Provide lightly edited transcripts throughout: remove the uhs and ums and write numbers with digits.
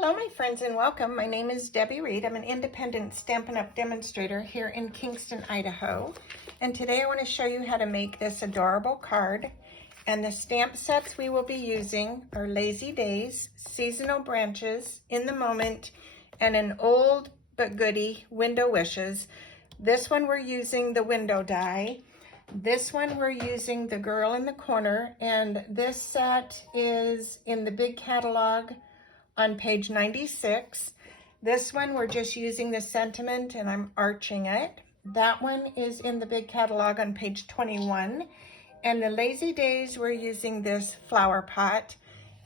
Hello, my friends, and welcome. My name is Debbie Reed. I'm an independent Stampin' Up! Demonstrator here in Kingston, Idaho. And today I want to show you how to make this adorable card. And the stamp sets we will be using are Lazy Days, Seasonal Branches, In the Moment, and an old but goodie, Window Wishes. This one we're using the window die. This one we're using the girl in the corner, and this set is in the big catalog on page 96. This one we're just using the sentiment and I'm arching it. That one is in the big catalog on page 21. And the Lazy Days, we're using this flower pot.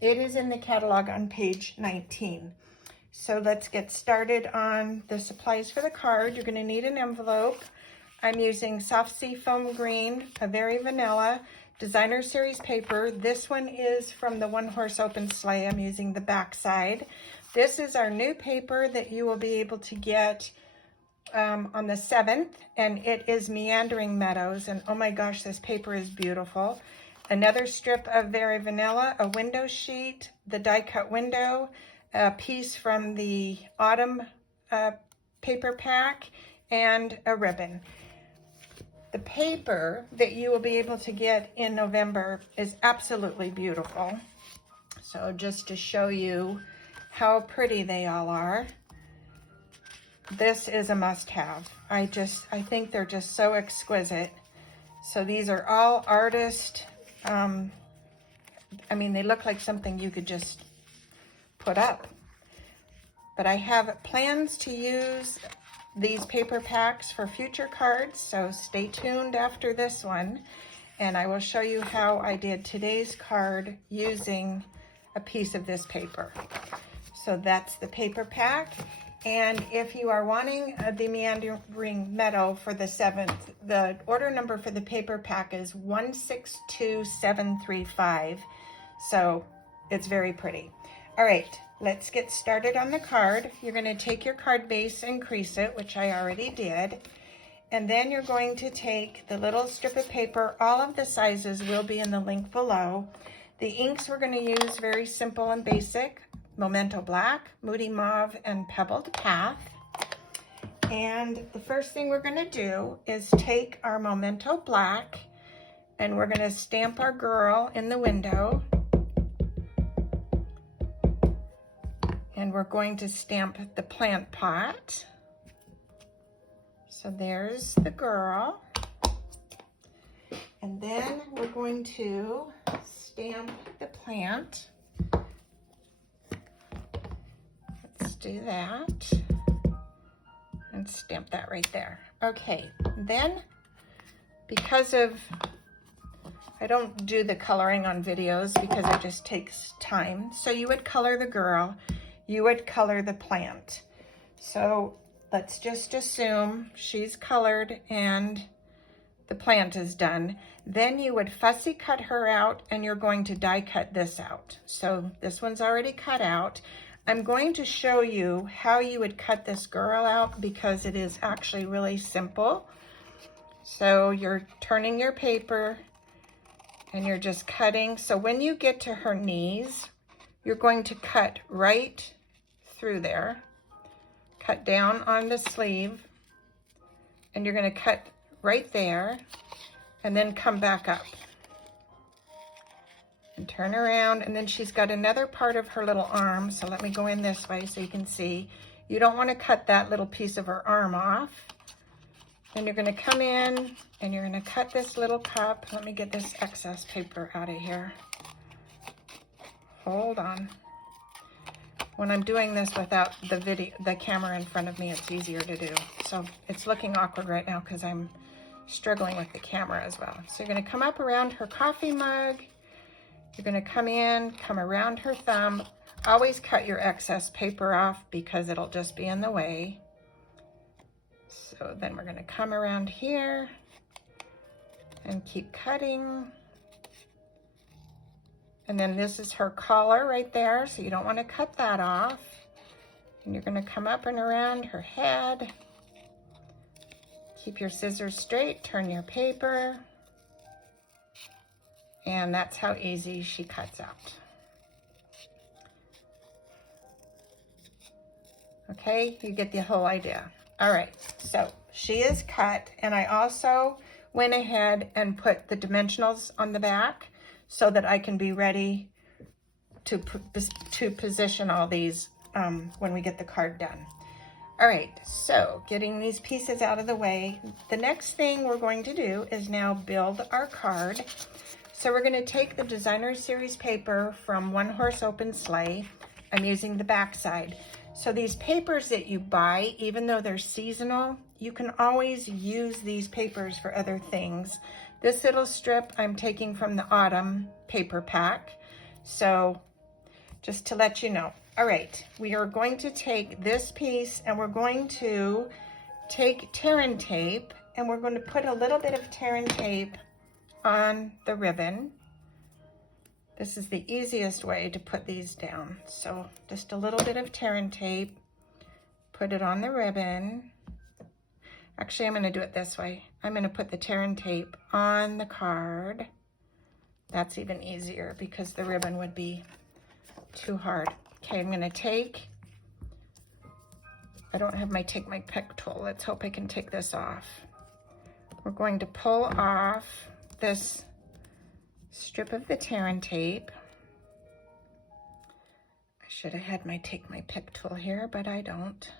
It is in the catalog on page 19. So let's get started on the supplies for the card. You're gonna need an envelope. I'm using Soft Sea Foam Green, a Very Vanilla, Designer Series paper. This one is from the One Horse Open Sleigh. I'm using the back side. This is our new paper that you will be able to get on the 7th, and it is Meandering Meadows, and oh my gosh, this paper is beautiful. Another strip of Very Vanilla, a window sheet, the die cut window, a piece from the Autumn paper pack, and a ribbon. The paper that you will be able to get in November is absolutely beautiful. So just to show you how pretty they all are, this is a must-have. I think they're just so exquisite. So these are all artist, I mean, they look like something you could just put up. But I have plans to use these paper packs for future cards, so stay tuned after this one, and I will show you how I did today's card using a piece of this paper. So that's the paper pack, and if you are wanting the Meandering Meadow for the 7th, the order number for the paper pack is 162735, so it's very pretty. All right, let's get started on the card. You're going to take your card base and crease it, which I already did. And then you're going to take the little strip of paper. All of the sizes will be in the link below. The inks we're going to use, very simple and basic. Memento Black, Moody Mauve, and Pebbled Path. And the first thing we're going to do is take our Memento Black, and we're going to stamp our girl in the window. And we're going to stamp the plant pot. So there's the girl. And then we're going to stamp the plant. Let's do that. And stamp that right there. Okay, then because I don't do the coloring on videos because it just takes time. So you would color the girl. You would color the plant. So let's just assume she's colored and the plant is done. Then you would fussy cut her out, and you're going to die cut this out. So this one's already cut out. I'm going to show you how you would cut this girl out because it is actually really simple. So you're turning your paper and you're just cutting. So when you get to her knees, you're going to cut right through there, cut down on the sleeve, and you're going to cut right there and then come back up and turn around. And then she's got another part of her little arm, so let me go in this way so you can see. You don't want to cut that little piece of her arm off. And you're going to come in and you're going to cut this little cup. Let me get this excess paper out of here. Hold on. When I'm doing this without the camera in front of me, it's easier to do. So it's looking awkward right now because I'm struggling with the camera as well. So you're going to come up around her coffee mug. You're going to come in, come around her thumb. Always cut your excess paper off because it'll just be in the way. So then we're going to come around here and keep cutting. And then this is her collar right there, so you don't want to cut that off. And you're going to come up and around her head. Keep your scissors straight, turn your paper. And that's how easy she cuts out. Okay, you get the whole idea. All right, so she is cut, and I also went ahead and put the dimensionals on the back so that I can be ready to position all these when we get the card done. All right, so getting these pieces out of the way, the next thing we're going to do is now build our card. So we're going to take the designer series paper from One Horse Open Sleigh. I'm using the back side. So these papers that you buy, even though they're seasonal, you can always use these papers for other things. This little strip I'm taking from the autumn paper pack. So just to let you know. All right, we are going to take this piece and we're going to take tear and tape, and we're going to put a little bit of tear and tape on the ribbon. This is the easiest way to put these down. So just a little bit of tear and tape, put it on the ribbon. Actually, I'm going to do it this way. I'm going to put the tear and tape on the card. That's even easier because the ribbon would be too hard. Okay, I'm going to take, I don't have my take my pick tool. Let's hope I can take this off. We're going to pull off this strip of the tear and tape. I should have had my take my pick tool here, but I don't.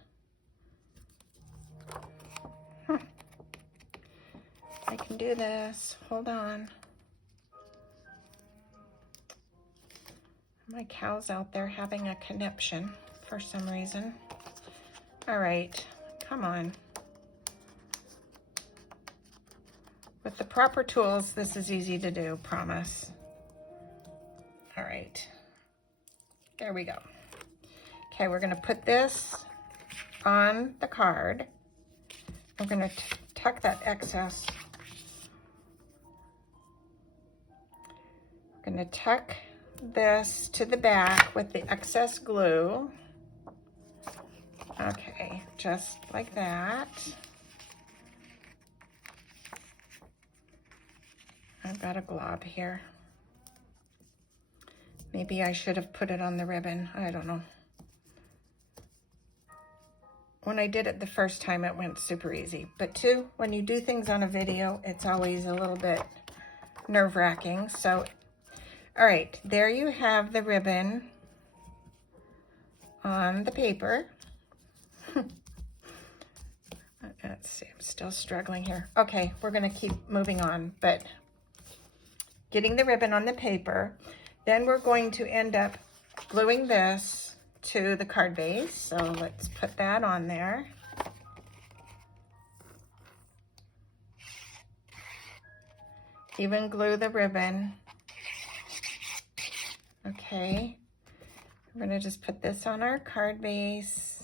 I can do this. Hold on. My cow's out there having a conniption for some reason. All right, come on. With the proper tools, this is easy to do, promise. All right, there we go. Okay, we're gonna put this on the card. We're gonna tuck that excess. We're gonna tuck this to the back with the excess glue. Okay, just like that. I've got a glob here. Maybe I should have put it on the ribbon. I don't know. When I did it the first time, it went super easy. But too, when you do things on a video, it's always a little bit nerve-wracking. So, all right, there you have the ribbon on the paper. Let's see, I'm still struggling here. Okay, we're gonna keep moving on, but getting the ribbon on the paper, then we're going to end up gluing this to the card base. So let's put that on there. Even glue the ribbon. Okay, we're gonna just put this on our card base,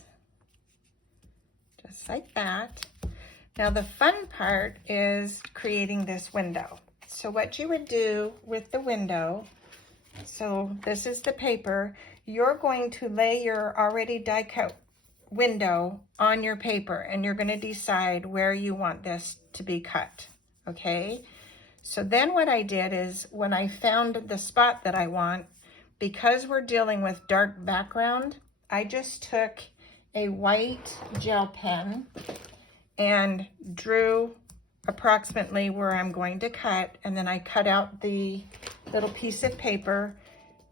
just like that. Now the fun part is creating this window. So what you would do with the window, so this is the paper, you're going to lay your already die cut window on your paper, and you're gonna decide where you want this to be cut, okay? So then what I did is, when I found the spot that I want, because we're dealing with dark background, I just took a white gel pen and drew approximately where I'm going to cut, and then I cut out the little piece of paper,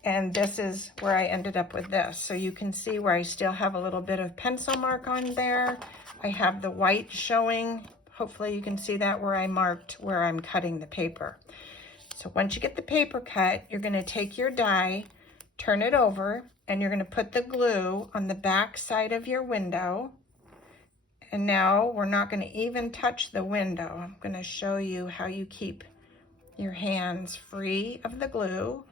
and this is where I ended up with this. So you can see where I still have a little bit of pencil mark on there. I have the white showing. Hopefully you can see that where I marked where I'm cutting the paper. So once you get the paper cut, you're gonna take your die, turn it over, and you're gonna put the glue on the back side of your window. And now we're not gonna even touch the window. I'm gonna show you how you keep your hands free of the glue.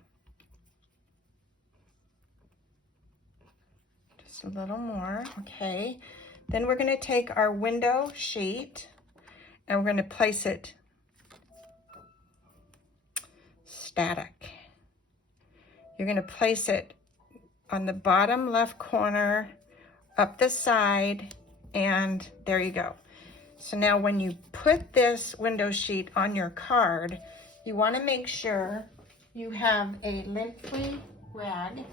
Just a little more, okay. Then we're gonna take our window sheet and we're gonna place it static. You're gonna place it on the bottom left corner, up the side, and there you go. So now when you put this window sheet on your card, you wanna make sure you have a lint-free rag,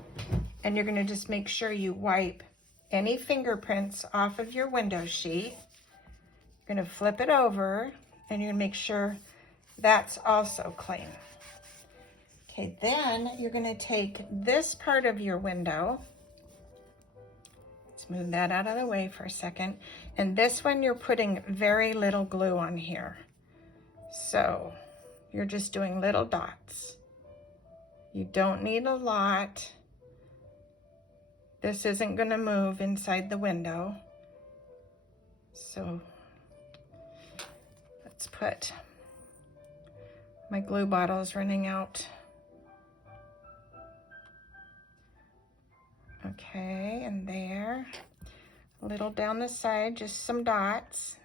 and you're gonna just make sure you wipe any fingerprints off of your window sheet. You're going to flip it over and you're going to make sure that's also clean. Okay, then you're going to take this part of your window. Let's move that out of the way for a second. And this one you're putting very little glue on here. So you're just doing little dots. You don't need a lot. This isn't going to move inside the window. So let's put, my glue bottle is running out. Okay, and there. A little down the side, just some dots.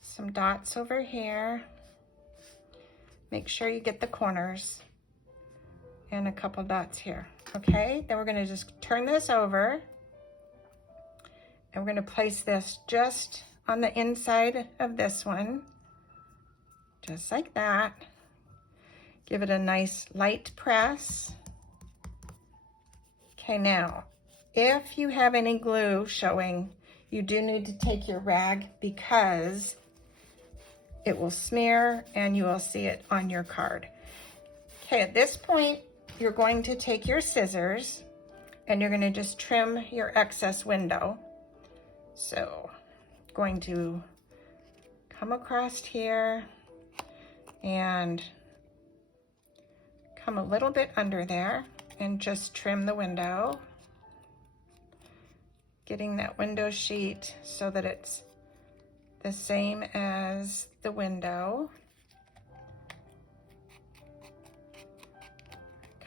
Some dots over here. Make sure you get the corners. And a couple dots here. Okay, then we're going to just turn this over. And we're going to place this just on the inside of this one. Just like that. Give it a nice light press. Okay, now, if you have any glue showing, you do need to take your rag because it will smear and you will see it on your card. Okay, at this point, you're going to take your scissors and you're going to just trim your excess window. So, going to come across here and come a little bit under there and just trim the window. Getting that window sheet so that it's the same as the window.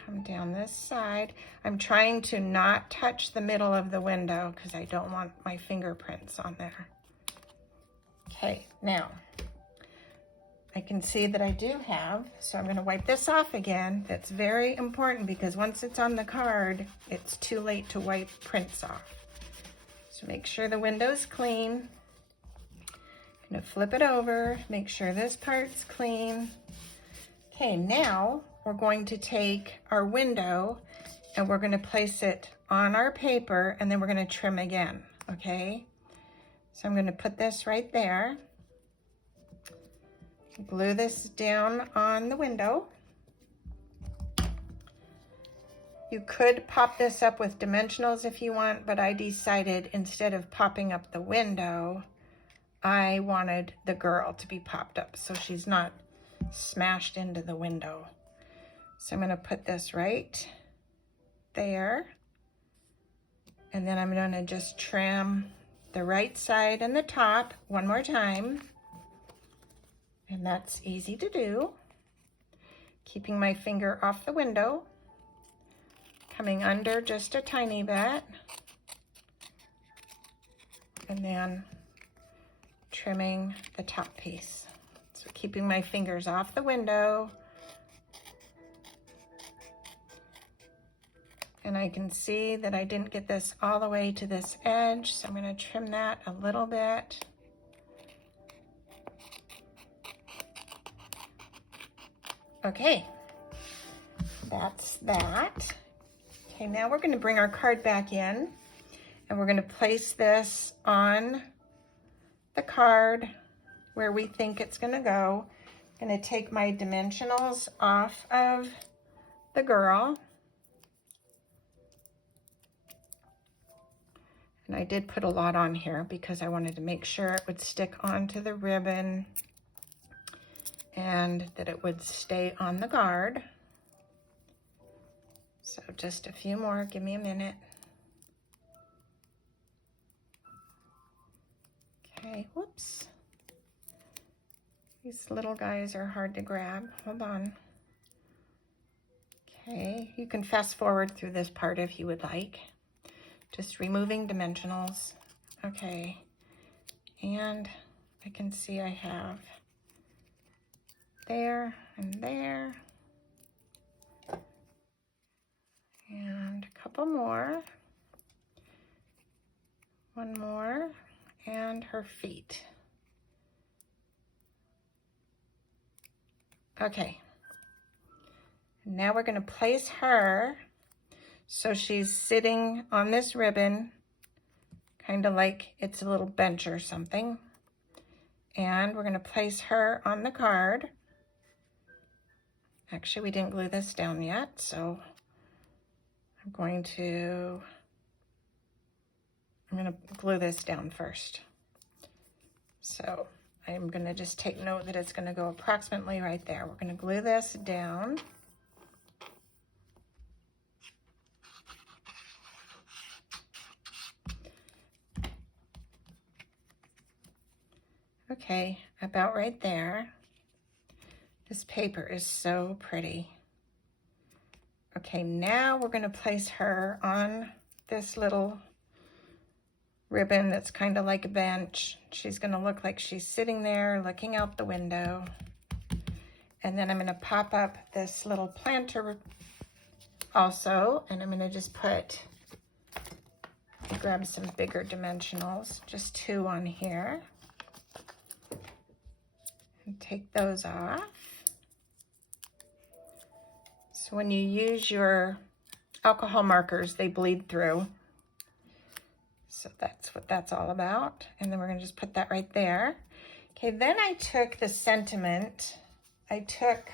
Come down this side. I'm trying to not touch the middle of the window because I don't want my fingerprints on there. Okay, now I can see that I do have, so I'm going to wipe this off again. That's very important because once it's on the card, it's too late to wipe prints off. So make sure the window's clean. I'm going to flip it over, make sure this part's clean. Okay, now we're going to take our window and we're going to place it on our paper and then we're going to trim again, okay? So I'm going to put this right there. Glue this down on the window. You could pop this up with dimensionals if you want, but I decided instead of popping up the window, I wanted the girl to be popped up so she's not smashed into the window. So I'm going to put this right there. And then I'm going to just trim the right side and the top one more time. And that's easy to do. Keeping my finger off the window. Coming under just a tiny bit. And then trimming the top piece. So keeping my fingers off the window. And I can see that I didn't get this all the way to this edge, so I'm going to trim that a little bit. Okay, that's that. Okay, now we're going to bring our card back in and we're going to place this on the card where we think it's going to go. I'm going to take my dimensionals off of the girl. And I did put a lot on here because I wanted to make sure it would stick onto the ribbon and that it would stay on the card. So just a few more, give me a minute. Okay, whoops. These little guys are hard to grab, hold on. Okay, you can fast forward through this part if you would like. Just removing dimensionals. Okay, and I can see I have there and there. And a couple more. One more, and her feet. Okay, now we're going to place her So she's sitting on this ribbon, kind of like it's a little bench or something. And we're going to place her on the card. Actually, we didn't glue this down yet, so I'm going to glue this down first. So I'm going to just take note that it's going to go approximately right there. We're going to glue this down. Okay, about right there. This paper is so pretty. Okay, now we're going to place her on this little ribbon that's kind of like a bench. She's going to look like she's sitting there looking out the window. And then I'm going to pop up this little planter also, and I'm going to just grab some bigger dimensionals, just 2 on here. And take those off. So when you use your alcohol markers, they bleed through. So that's what that's all about. And then we're going to just put that right there. Okay, then I took the sentiment. I took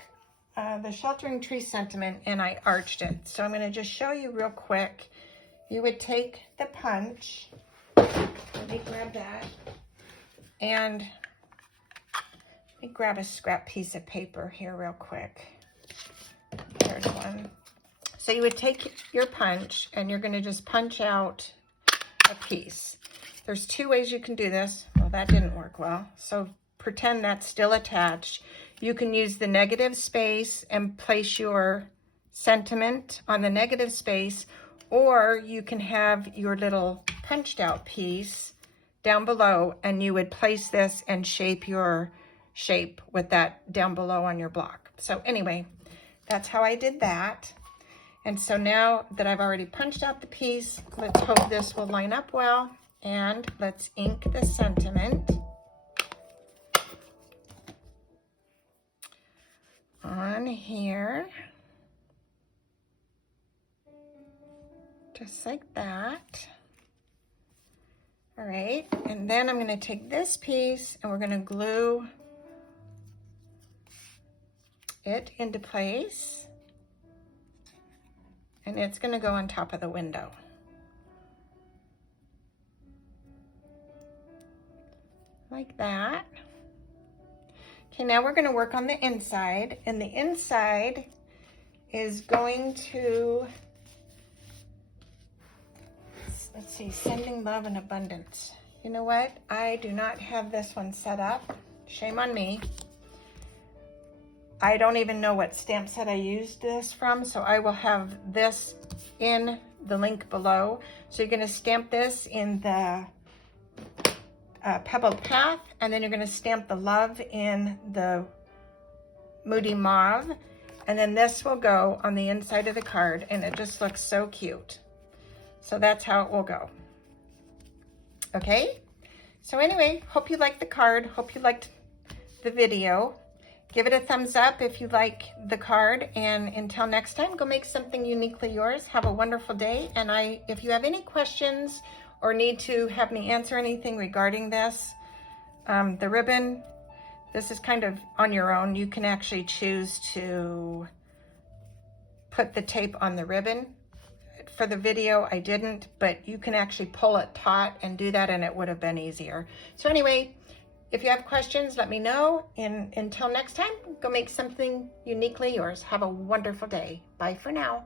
the sheltering tree sentiment and I arched it. So I'm going to just show you real quick. You would take the punch. Let me grab that. And let me grab a scrap piece of paper here real quick. There's one. So you would take your punch and you're going to just punch out a piece. There's 2 ways you can do this. Well, that didn't work well. So pretend that's still attached. You can use the negative space and place your sentiment on the negative space, or you can have your little punched out piece down below and you would place this and shape your shape with that down below on your block. So anyway, that's how I did that. And so now that I've already punched out the piece, let's hope this will line up well. And let's ink the sentiment on here. Just like that. All right, and then I'm going to take this piece and we're going to glue it into place. And it's going to go on top of the window. Like that. Okay, now we're going to work on the inside. And the inside is going to, let's see, sending love and abundance. You know what? I do not have this one set up. Shame on me. I don't even know what stamp set I used this from, so I will have this in the link below. So you're going to stamp this in the Pebbled Path, and then you're going to stamp the love in the Moody Mauve, and then this will go on the inside of the card, and it just looks so cute. So that's how it will go. Okay? So anyway, hope you liked the card. Hope you liked the video. Give it a thumbs up if you like the card, and until next time, go make something uniquely yours. Have a wonderful day, and if you have any questions or need to have me answer anything regarding this, the ribbon, this is kind of on your own. You can actually choose to put the tape on the ribbon. For the video, I didn't, but you can actually pull it taut and do that, and it would have been easier. So anyway, if you have questions, let me know. And until next time, go make something uniquely yours. Have a wonderful day. Bye for now.